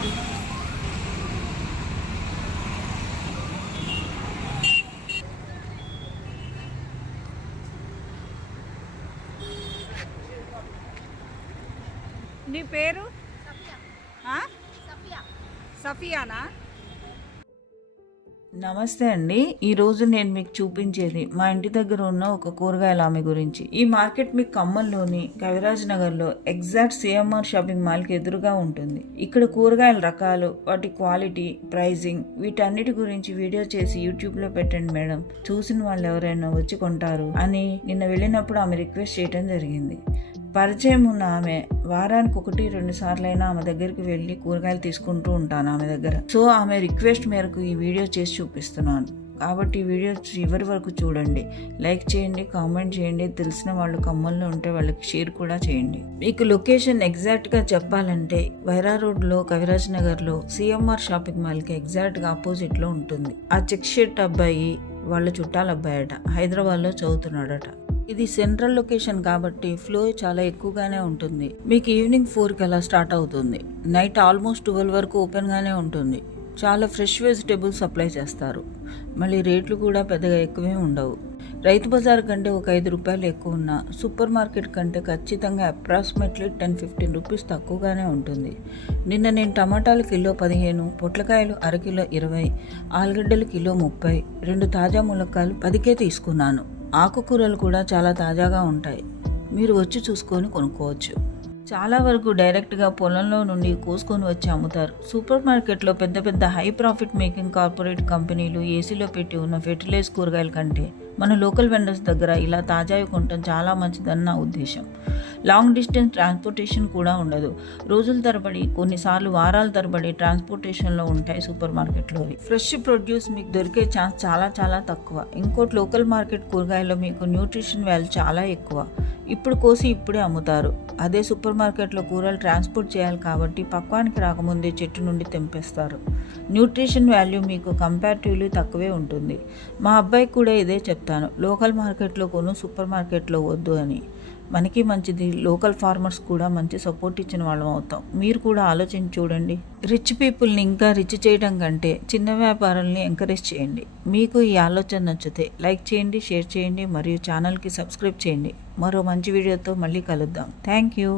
నీ పేరు సఫియా. సఫియా. సఫియానా? నమస్తే అండి. ఈరోజు నేను మీకు చూపించేది మా ఇంటి దగ్గర ఉన్న ఒక కూరగాయల ఆమె గురించి. ఈ మార్కెట్ మీకు ఖమ్మంలోని కవిరాజ్ నగర్లో ఎగ్జాక్ట్ సిఎంఆర్ షాపింగ్ మాల్కి ఎదురుగా ఉంటుంది. ఇక్కడ కూరగాయల రకాలు, వాటి క్వాలిటీ, ప్రైజింగ్ వీటన్నిటి గురించి వీడియో చేసి యూట్యూబ్లో పెట్టండి మేడం, చూసిన వాళ్ళు ఎవరైనా వచ్చి కొంటారు అని నిన్న వెళ్ళినప్పుడు ఆమె రిక్వెస్ట్ చేయడం జరిగింది. పరిచయం ఉన్న ఆమె వారానికి 1-2 సార్లైనా ఆమె దగ్గరికి వెళ్ళి కూరగాయలు తీసుకుంటూ ఉంటాను ఆమె దగ్గర. సో ఆమె రిక్వెస్ట్ మేరకు ఈ వీడియో చేసి చూపిస్తున్నాను. కాబట్టి ఈ వీడియో చివరి వరకు చూడండి, లైక్ చేయండి, కామెంట్ చేయండి, తెలిసిన వాళ్ళు ఖమ్మంలో ఉంటే వాళ్ళకి షేర్ కూడా చేయండి. మీకు లొకేషన్ ఎగ్జాక్ట్గా చెప్పాలంటే వైరా రోడ్లో కవిరాజ్ నగర్లో సిఎంఆర్ షాపింగ్ మాల్కి ఎగ్జాక్ట్గా ఆపోజిట్లో ఉంటుంది. ఆ చెక్ షర్ట్ అబ్బాయి వాళ్ళ చుట్టాల అబ్బాయట, హైదరాబాద్లో చదువుతున్నాడట. ఇది సెంట్రల్ లొకేషన్ కాబట్టి ఫ్లో చాలా ఎక్కువగానే ఉంటుంది. మీకు ఈవినింగ్ 4కి అలా స్టార్ట్ అవుతుంది. నైట్ ఆల్మోస్ట్ 12 వరకు ఓపెన్గానే ఉంటుంది. చాలా ఫ్రెష్ వెజిటేబుల్స్ సప్లై చేస్తారు. మళ్ళీ రేట్లు కూడా పెద్దగా ఎక్కువే ఉండవు. రైతు బజార్ కంటే ఒక 5 రూపాయలు ఎక్కువ ఉన్న సూపర్ మార్కెట్ కంటే ఖచ్చితంగా అప్రాక్సిమేట్లీ 10-15 రూపీస్ తక్కువగానే ఉంటుంది. నిన్న నేను టమాటాలు కిలో 15, పొట్లకాయలు అరకిలో 20, ఆలుగడ్డలు కిలో 30, 2 తాజా ములక్కాయలు 10కే తీసుకున్నాను. ఆకుకూరలు కూడా చాలా తాజాగా ఉంటాయి. మీరు వచ్చి చూసుకొని కొనుక్కోవచ్చు. చాలా వరకు డైరెక్ట్గా పొలంలో నుండి కోసుకొని వచ్చి అమ్ముతారు. సూపర్ మార్కెట్లో పెద్ద పెద్ద హై ప్రాఫిట్ మేకింగ్ కార్పొరేట్ కంపెనీలు ఏసీలో పెట్టి ఉన్న ఫెర్టిలైజ్ కూరగాయల కంటే మన లోకల్ వెండర్స్ దగ్గర ఇలా తాజావి కొనటం చాలా మంచిదని నా ఉద్దేశం. లాంగ్ డిస్టెన్స్ ట్రాన్స్పోర్టేషన్ కూడా ఉండదు. రోజుల తరబడి, కొన్నిసార్లు వారాల తరబడి ట్రాన్స్పోర్టేషన్లో ఉంటాయి సూపర్ మార్కెట్లో. ఫ్రెష్ ప్రొడ్యూస్ మీకు దొరికే ఛాన్స్ చాలా చాలా తక్కువ. ఇంకోటి, లోకల్ మార్కెట్ కూరగాయల్లో మీకు న్యూట్రిషన్ వాల్యూ చాలా ఎక్కువ. ఇప్పుడు కోసి ఇప్పుడే అమ్ముతారు. అదే సూపర్ మార్కెట్లో కూరలు ట్రాన్స్పోర్ట్ చేయాలి కాబట్టి పక్వానికి రాకముందే చెట్టు నుండి తెంపేస్తారు. న్యూట్రిషన్ వాల్యూ మీకు కంపారిటివ్లీ తక్కువే ఉంటుంది. మా అబ్బాయికి కూడా ఇదే చెప్తాను, లోకల్ మార్కెట్లో కొను, సూపర్ మార్కెట్లో వద్దు అని. మనకి మంచిది, లోకల్ ఫార్మర్స్ కూడా మంచి సపోర్ట్ ఇచ్చిన వాళ్ళం అవుతాం. మీరు కూడా ఆలోచించి చూడండి. రిచ్ పీపుల్ని ఇంకా రిచ్ చేయడం కంటే చిన్న వ్యాపారాలని ఎంకరేజ్ చేయండి. మీకు ఈ ఆలోచన నచ్చితే లైక్ చేయండి, షేర్ చేయండి మరియు ఛానల్కి సబ్స్క్రైబ్ చేయండి. మరో మంచి వీడియోతో మళ్ళీ కలుద్దాం. Thank you.